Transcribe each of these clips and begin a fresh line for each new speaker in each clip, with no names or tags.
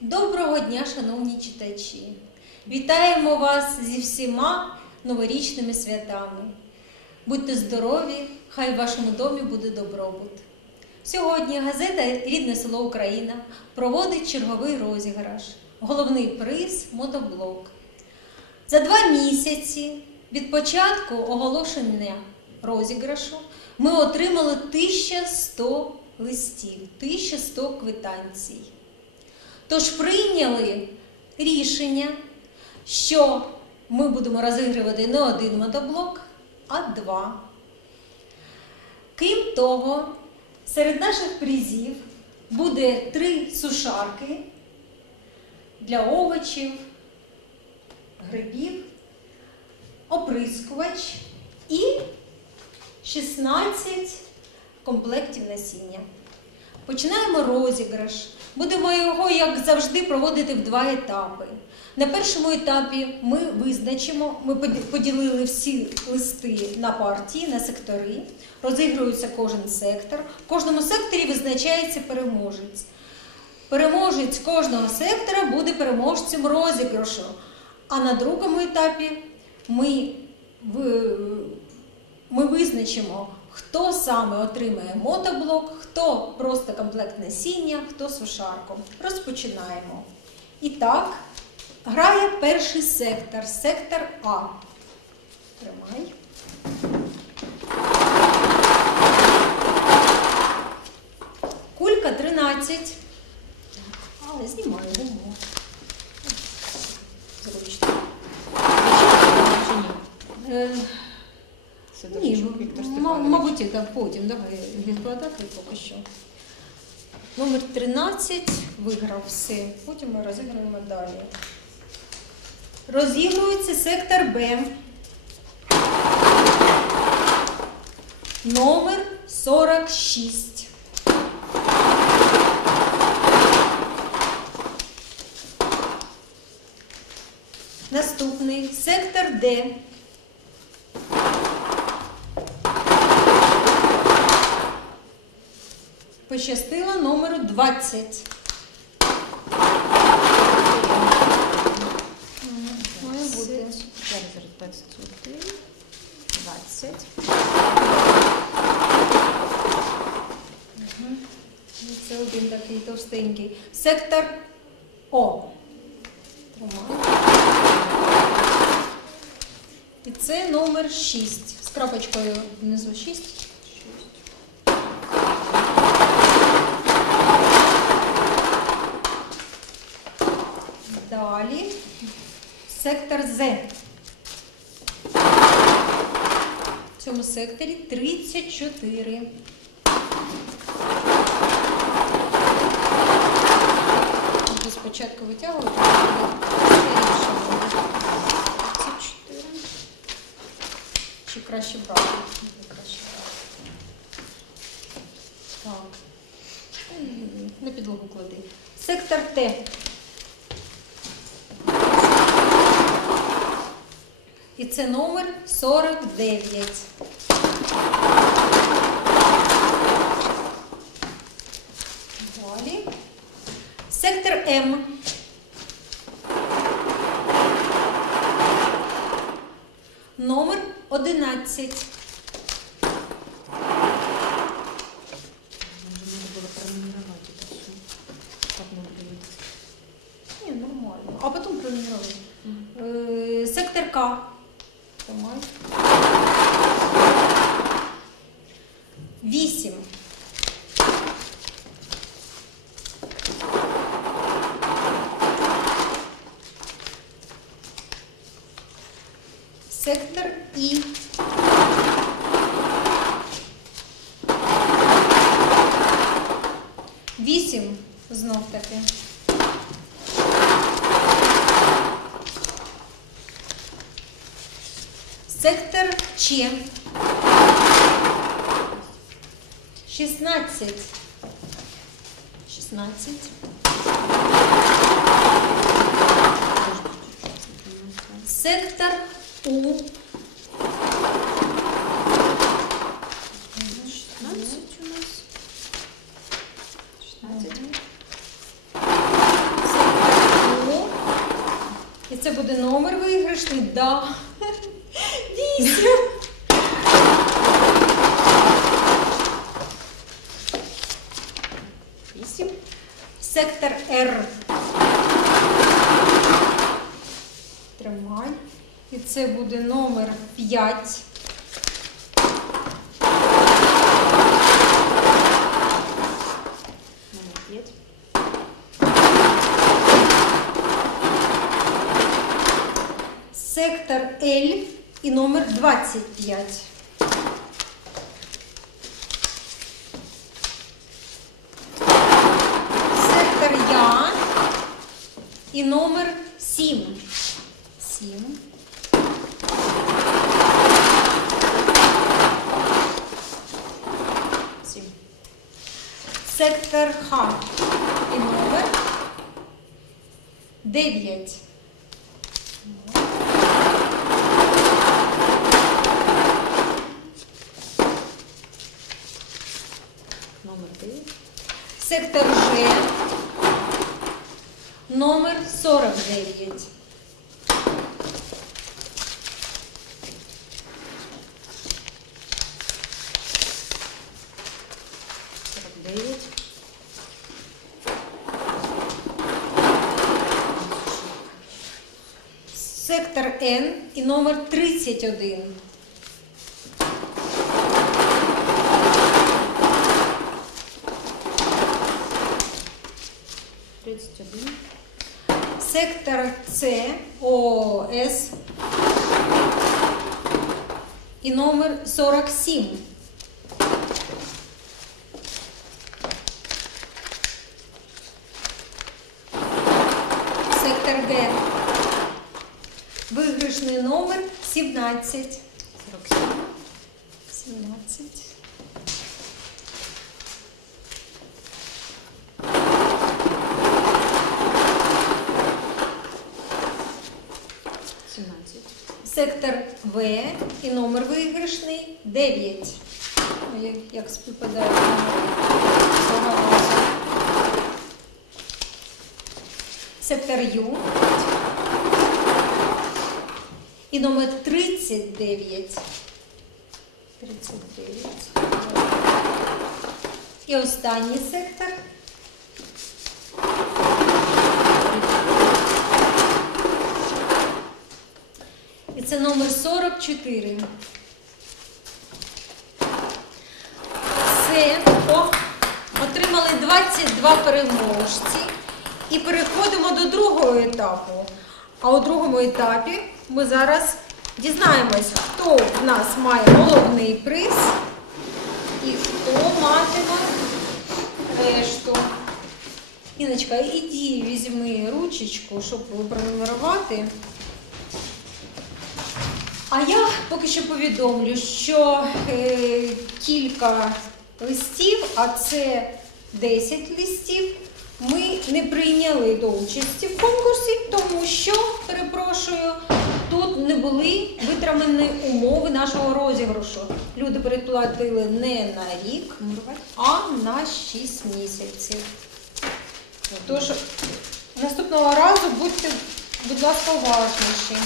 Доброго дня, шановні читачі! Вітаємо вас зі всіма новорічними святами. Будьте здорові, хай в вашому домі буде добробут. Сьогодні газета Рідне село Україна проводить черговий розіграш. Головний приз мотоблок. За два місяці від початку оголошення розіграшу ми отримали 1100 листів, 1100 квитанцій. Тож прийняли рішення, що ми будемо розігрувати не один мотоблок, а два. Крім того, серед наших призів буде три сушарки для овочів, грибів, оприскувач і 16 комплектів насіння. Починаємо розіграш. Будемо його, як завжди, проводити в два етапи. На першому етапі ми визначимо, ми поділили всі листи на партії, на сектори. Розігрується кожен сектор. В кожному секторі визначається переможець. Переможець кожного сектора буде переможцем розіграшу. А на другому етапі ми, ми визначимо, хто саме отримає мотоблок, хто просто комплект насіння, хто сушарку. Розпочинаємо. І так, грає перший сектор, сектор А. Тримай. Кулька 13. Але знімаю, йдемо. Зручно.
Ні? Це Віктор
м-
Степанович.
мабуть, це потім. Давай відкладати поки що. Номер 13 виграв все. Потім ми розіграємо далі. Розігрується сектор Б. Номер 46. Наступний сектор Д. Пощастило номеру 20. Має бути.
Зараз, зараз, 21, 20.
Ну, Це один такий товстенький. Сектор О. І це номер 6. З крапочкою внизу 6. Далі сектор З. В цьому секторі 34. Буду спочатку витягувати, а потім ще інше буде. 34. Чи краще брати? Краще брати. Так. На підлогу клади. Сектор Т. це номер 49. Далі. Сектор М. Номер 11.
Може, треба було пронумерувати це все. Так не дивитися.
Ні, нормально. А потім пронумеровано. Е, Сектор К. Тримай. Вісім. Сектор І. Вісім знов таки. Сектор Ч. 16. 16. Сектор У.
16 у нас. 16.
Сектор це буде номер виграшний. Да. Вісім.
Вісім.
Сектор Р. Тримай. І це буде номер 5.
П'ять.
Сектор Л і номер 25. Сектор Я і номер 7. 7.
Сім.
Сектор Х і номер 9.
Номер дев'ять.
Сектор Ж. Номер 49.
Сорок дев'ять.
Сектор Н і номер 31.
Тридцять один.
Сектор С ООС і номер 47. Сектор Г. Виграшний номер 17.
Сорок сім.
17.
Сімнадцять.
Сектор В і номер виграшний 9. Ну, Як, як співпадає разу. Сектор Ю. І номер 39. 39. І останній сектор. І це номер 44. Це о, отримали 22 переможці. І переходимо до другого етапу. А у другому етапі ми зараз дізнаємось, хто в нас має головний приз і хто матиме решту. Іночка, іди візьми ручечку, щоб пронумерувати. А я поки що повідомлю, що е, кілька листів, а це 10 листів, ми не прийняли до участі в конкурсі, тому що, перепрошую, тут не були витримані умови нашого розіграшу. Люди переплатили не на рік, а на 6 місяців. Тож наступного разу будьте, будь ласка, уважніші.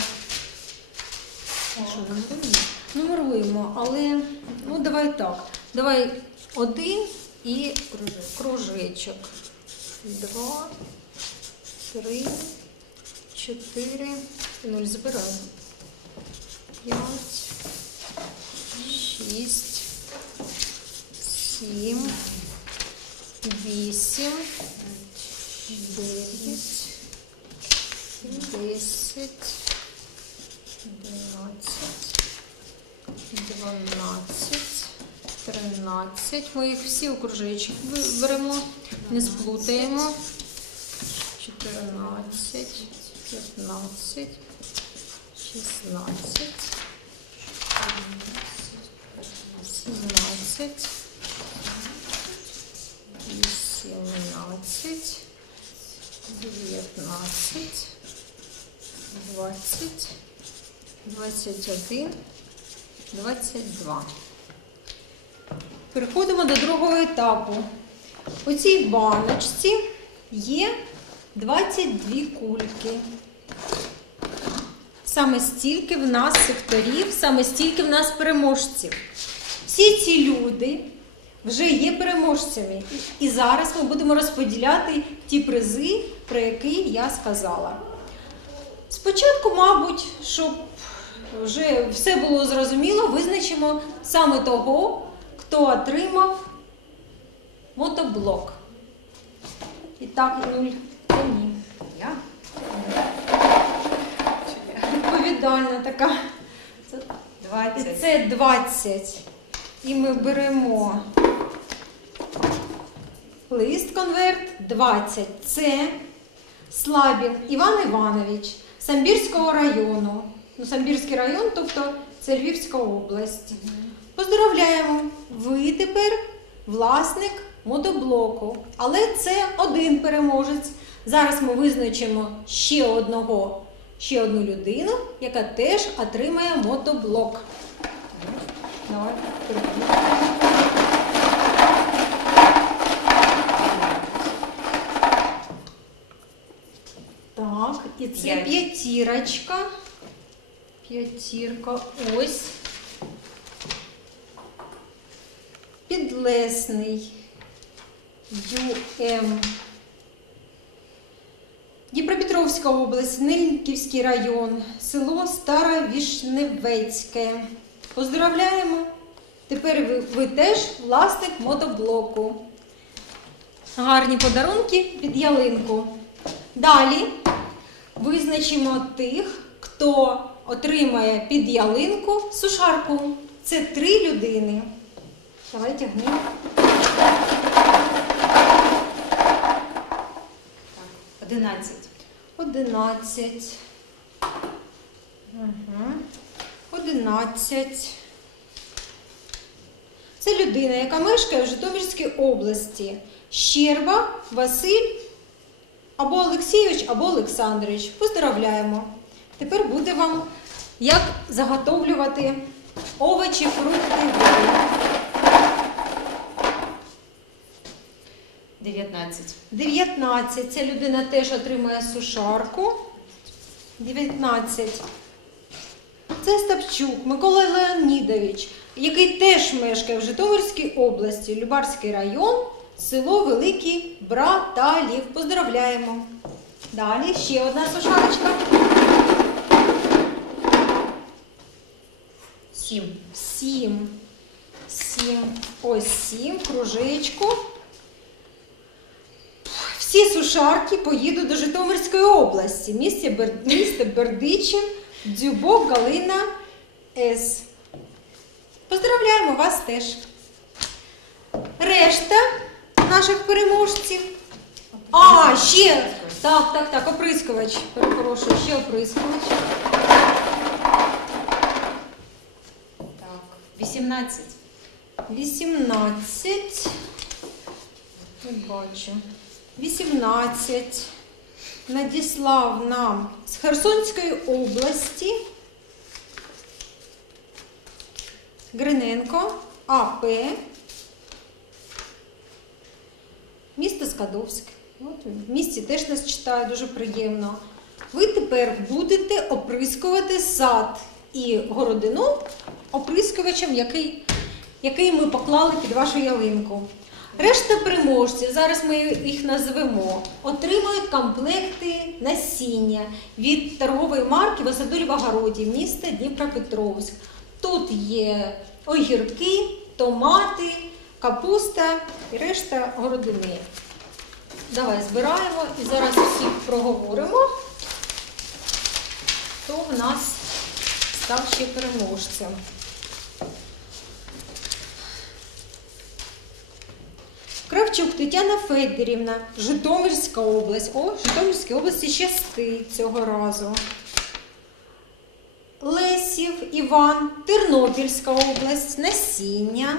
Що, нумеруємо?
Нумеруємо, але ну давай так. Давай один і
Кружечок.
кружечок. Два, три, чотири. Нуль забирай. П'ять, шість, сім, вісім, дев'ять, десять. 12, 12, 13. Ми їх всі у кружечок беремо, не сплутаємо. 14, 15, 16, 17, 18, 19, 20, 21, 22. Переходимо до другого етапу. У цій баночці є 22 кульки. Саме стільки в нас секторів, саме стільки в нас переможців. Всі ці люди вже є переможцями. І зараз ми будемо розподіляти ті призи, про які я сказала. Спочатку, мабуть, щоб вже все було зрозуміло, визначимо саме того, хто отримав мотоблок. І так, нуль. Ні.
Я?
Відповідальна така. Це, і
20.
це 20. І ми беремо лист конверт 20. Це Слабін Іван Іванович Самбірського району. Ну, Самбірський район, тобто це Львівська область. Поздравляємо! Ви тепер власник мотоблоку. Але це один переможець. Зараз ми визначимо ще одного, ще одну людину, яка теж отримає мотоблок. Давай. Так, і це п'ятірочка. П'ятірка. Ось. Підлесний. ЮМ. Дніпропетровська область, Нильківський район, село Старовішневецьке. Поздравляємо! Тепер ви, ви теж власник мотоблоку. Гарні подарунки під ялинку. Далі визначимо тих, хто отримає під ялинку сушарку. Це три людини. Давай тягни.
Так, 11.
11. Угу. 11. Це людина, яка мешкає в Житомирській області. Щерба Василь або Олексійович, або Олександрович. Поздравляємо. Тепер буде вам як заготовлювати овочі, фрукти,
19.
19. Ця людина теж отримує сушарку. 19. Це Стапчук Микола Леонідович, який теж мешкає в Житомирській області, Любарський район, село Великий Браталів. Поздравляємо. Далі ще одна сушарочка.
7.
Сім. Сім. Ось сім, кружечку. Всі сушарки поїдуть до Житомирської області. Місто Бердичин, Дзюбок, Галина С. Поздравляємо вас теж. Решта наших переможців. А, ще. Так, так, так, оприскувач. Перепрошую, ще оприскувач.
Так, 18.
18. Не бачу. 18. Надіслав нам з Херсонської області. Гриненко АП. Місто Скадовськ. От. В місті теж нас читає, дуже приємно. Ви тепер будете оприскувати сад і городину оприскувачем, який який ми поклали під вашу ялинку. Решта переможців, зараз ми їх назвемо, отримають комплекти насіння від торгової марки Васадуль в огороді міста Дніпропетровськ. Тут є огірки, томати, капуста і решта городини. Давай збираємо і зараз всіх проговоримо, хто в нас став ще переможцем. Кравчук Тетяна Федорівна, Житомирська область. О, Житомирській області щастить цього разу. Лесів Іван, Тернопільська область, насіння.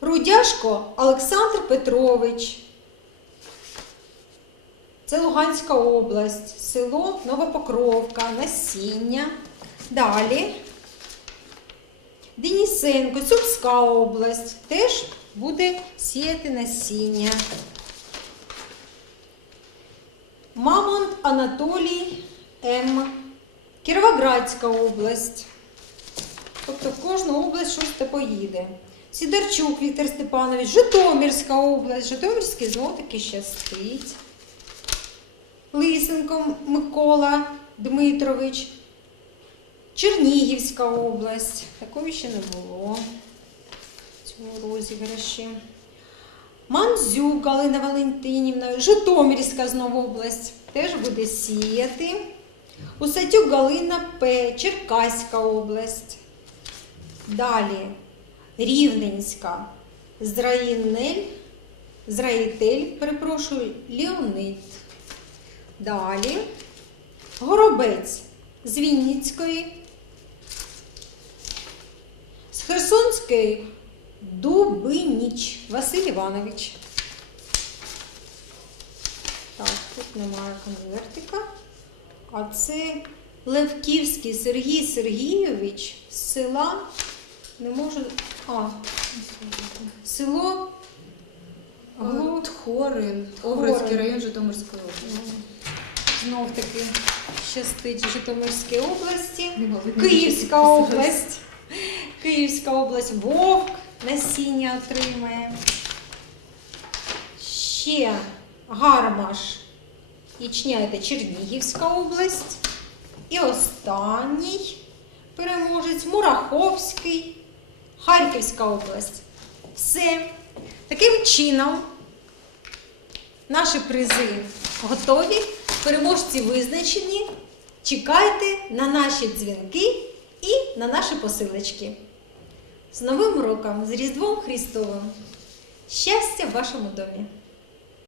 Рудяшко Олександр Петрович. Це Луганська область, село Новопокровка, насіння. Далі. Денисенко, Сумська область, теж буде сіяти насіння. Мамонт Анатолій М. Кіровоградська область. Тобто в кожну область щось поїде. Сідорчук Віктор Степанович, Житомирська область. Житомирський знов таки щастить. Лисенко Микола Дмитрович. Чернігівська область. Такої ще не було цьому розіграші. Манзюк Галина Валентинівна, Житомирська знову область, теж буде сіяти. Усатюк Галина П, Черкаська область. Далі Рівненська, Зраїнель, Зраїтель, перепрошую, Леонид. Далі Горобець з Вінницької, з Херсонської Дубиніч Василь Іванович. Так, тут немає конвертика. А це Левківський Сергій Сергійович з села. Не можу. А, село
Тхори. Овруцький район Житомирської області.
Знов таки щастить Житомирській області. Київська область. Київська область вовк насіння отримає. Ще гармаш. Ічняйте Чернігівська область. І останній переможець Мураховський, Харківська область. Все. Таким чином наші призи готові, переможці визначені. Чекайте на наші дзвінки і на наші посилочки. З Новим роком, з Різдвом Христовим! Щастя в вашому домі!